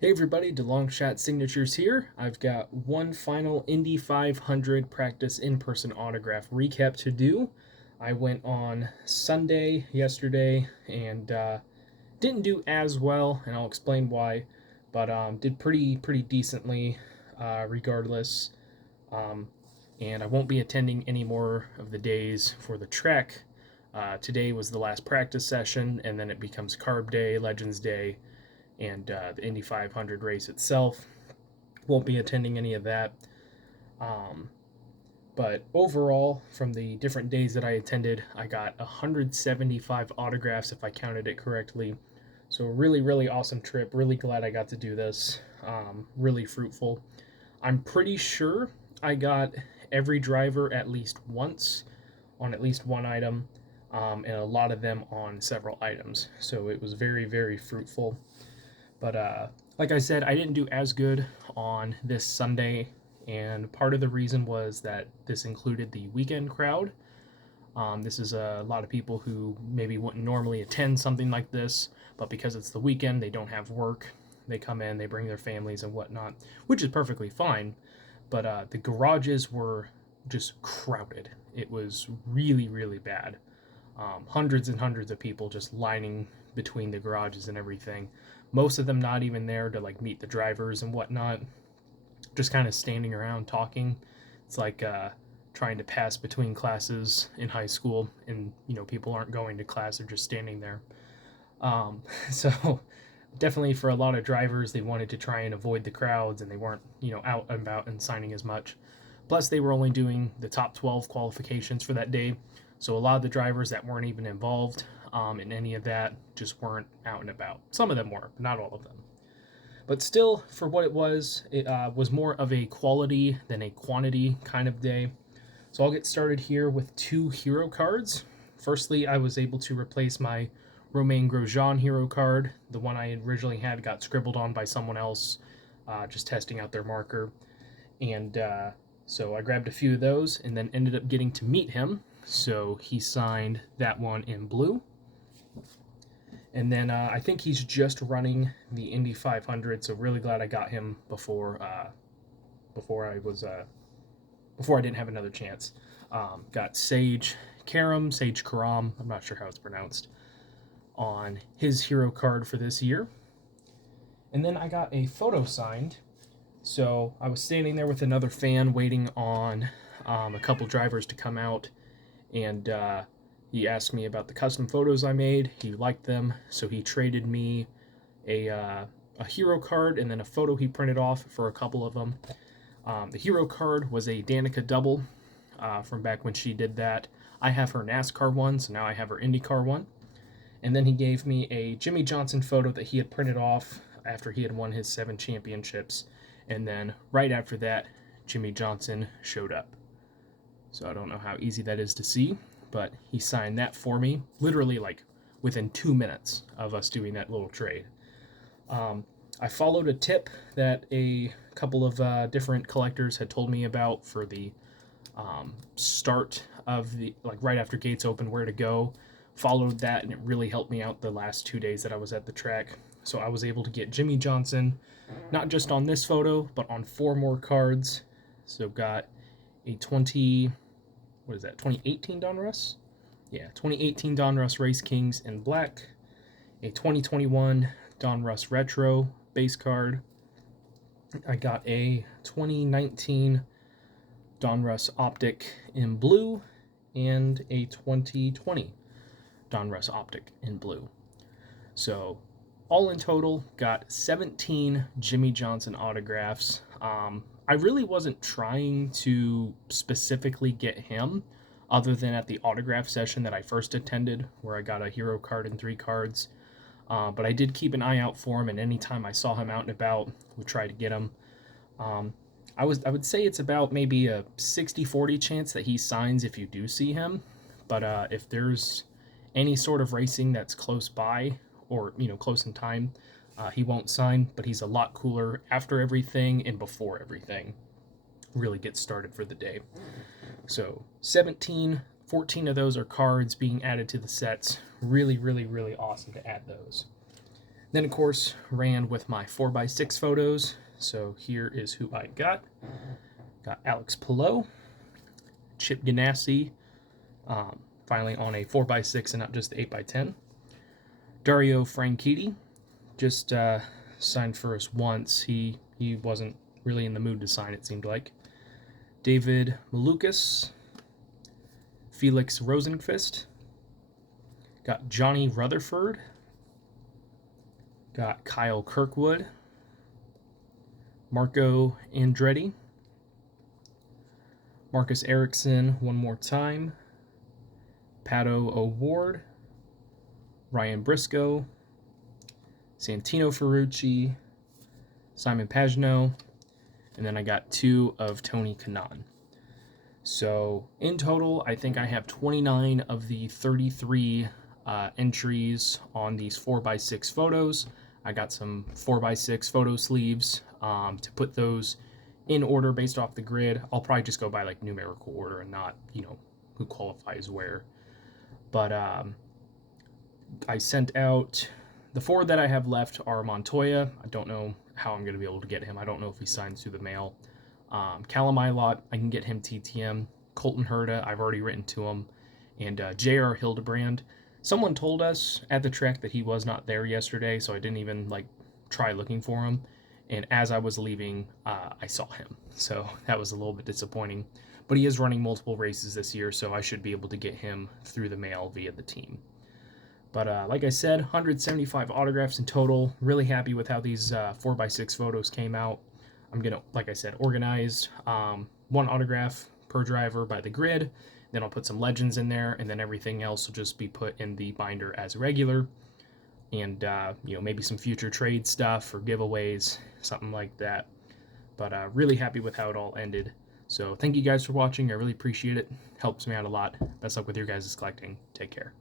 Hey everybody, DeLong Shot Signatures here. I've got one final Indy 500 practice in-person autograph recap to do. I went on Sunday yesterday and didn't do as well, and I'll explain why, but did pretty decently regardless. Um, and I won't be attending any more of the days for the trek. Today was the last practice session, and then it becomes Carb Day, Legends Day, and the Indy 500 race itself. Won't be attending any of that. Um, but overall, from the different days that I attended, I got 175 autographs if I counted it correctly. So, really awesome trip. Really glad I got to do this. Really fruitful. I'm pretty sure I got every driver at least once on at least one item, and a lot of them on several items. So, it was very fruitful. But like I said, I didn't do as good on this Sunday, and part of the reason was that this included the weekend crowd. This is a lot of people who maybe wouldn't normally attend something like this, but because it's the weekend, they don't have work. They come in, they bring their families and whatnot, which is perfectly fine. But the garages were just crowded. It was really bad. Hundreds and hundreds of people just lining between the garages and everything. Most of them not even there to like meet the drivers and whatnot. Just kind of standing around talking. It's like trying to pass between classes in high school, and people aren't going to class; they're just standing there. So definitely for a lot of drivers, they wanted to try and avoid the crowds, and they weren't out and about and signing as much. Plus, they were only doing the top 12 qualifications for that day, so a lot of the drivers that weren't even involved in any of that just weren't out and about. Some of them were, but not all of them. But still, for what it was more of a quality than a quantity kind of day. So I'll get started here with two hero cards. Firstly, I was able to replace my Romain Grosjean hero card. The one I originally had got scribbled on by someone else, just testing out their marker. And so I grabbed a few of those and then ended up getting to meet him. So he signed that one in blue. And then I think he's just running the Indy 500, so really glad I got him before I didn't have another chance. Got Sage Karam, I'm not sure how it's pronounced, on his hero card for this year. And then I got a photo signed. So I was standing there with another fan waiting on a couple drivers to come out, and he asked me about the custom photos I made. He liked them, so he traded me a hero card and then a photo he printed off for a couple of them. The hero card was a Danica double from back when she did that. I have her NASCAR one, so now I have her IndyCar one. And then he gave me a Jimmie Johnson photo that he had printed off after he had won his 7 championships. And then right after that, Jimmie Johnson showed up. So I don't know how easy that is to see, but he signed that for me, literally like within 2 minutes of us doing that little trade. I followed a tip that a couple of different collectors had told me about for the start of the, like right after gates open, where to go. Followed that, and it really helped me out the last 2 days that I was at the track. So I was able to get Jimmie Johnson, not just on this photo, but on 4 more cards. So got a 2018 Donruss? Yeah, 2018 Donruss Race Kings in black, a 2021 Donruss Retro base card. I got a 2019 Donruss Optic in blue, and a 2020 Donruss Optic in blue. So all in total, got 17 Jimmie Johnson autographs. I really wasn't trying to specifically get him, other than at the autograph session that I first attended, where I got a hero card and 3 cards. But I did keep an eye out for him, and anytime I saw him out and about, would try to get him. I would say it's about maybe a 60-40 chance that he signs if you do see him. But if there's any sort of racing that's close by, or close in time, he won't sign. But he's a lot cooler after everything and before everything really gets started for the day. So 14 of those are cards being added to the sets. Really awesome to add those. Then, of course, ran with my 4x6 photos. So here is who I got. Got Alex Pillow, Chip Ganassi, finally on a 4x6 and not just 8x10. Dario Franchitti, just signed for us once. He wasn't really in the mood to sign, it seemed like. David Malukas, Felix Rosenqvist, got Johnny Rutherford, got Kyle Kirkwood, Marco Andretti, Marcus Erickson one more time, Pato O'Ward, Ryan Briscoe, Santino Ferrucci, Simon Pagino, and then I got 2 of Tony Kanaan. So in total, I think I have 29 of the 33 entries on these 4x6 photos. I got some 4x6 photo sleeves to put those in order based off the grid. I'll probably just go by like numerical order and not, who qualifies where. But I sent out the 4 that I have left are Montoya. I don't know how I'm going to be able to get him. I don't know if he signs through the mail. Callum Ilott, I can get him TTM. Colton Herta, I've already written to him. And J.R. Hildebrand. Someone told us at the track that he was not there yesterday, so I didn't even try looking for him. And as I was leaving, I saw him. So that was a little bit disappointing. But he is running multiple races this year, so I should be able to get him through the mail via the team. But like I said, 175 autographs in total. Really happy with how these 4x6 photos came out. I'm going to, like I said, organize 1 autograph per driver by the grid. Then I'll put some legends in there, and then everything else will just be put in the binder as regular. And, maybe some future trade stuff or giveaways, something like that. But really happy with how it all ended. So thank you guys for watching. I really appreciate it. Helps me out a lot. Best luck with your guys' collecting. Take care.